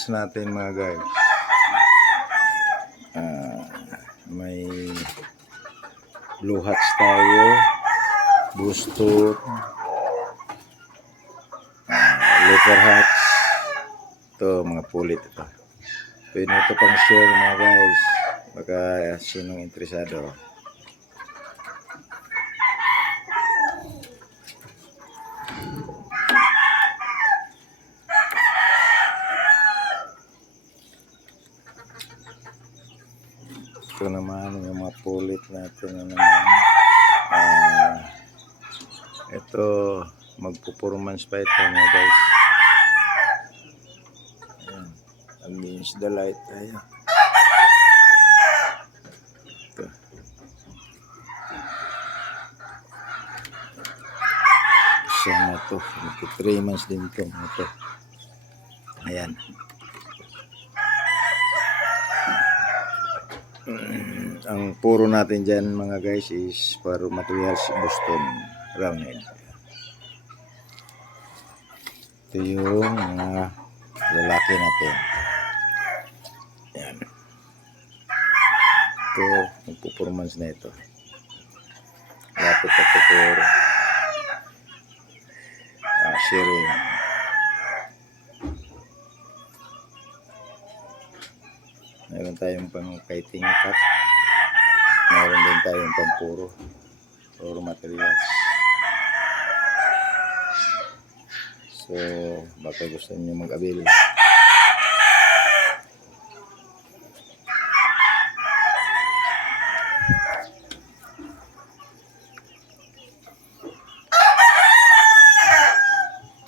performance natin mga guys. May blue hats tayo, booster, leather hats. Ito mga pulit ito. Pwede ito pang share mga guys, baka sinong interesado. Ito naman yung mga pulit natin na naman. Ito magpo-performance pa ito mga guys. Ayan, against the light tayo. Ito. Isa na to, 3 months din ito. Ito. Ayan. Ang puro natin dyan mga guys is para materials Boston roundhead. Ito yung mga lalaki natin. Ayan. Ito magpo-performance na ito. Lapit at pupur sharing. Meron tayong pang kiting cut. Meron din tayong pang puro materials. So baka gusto niyo mag-avail.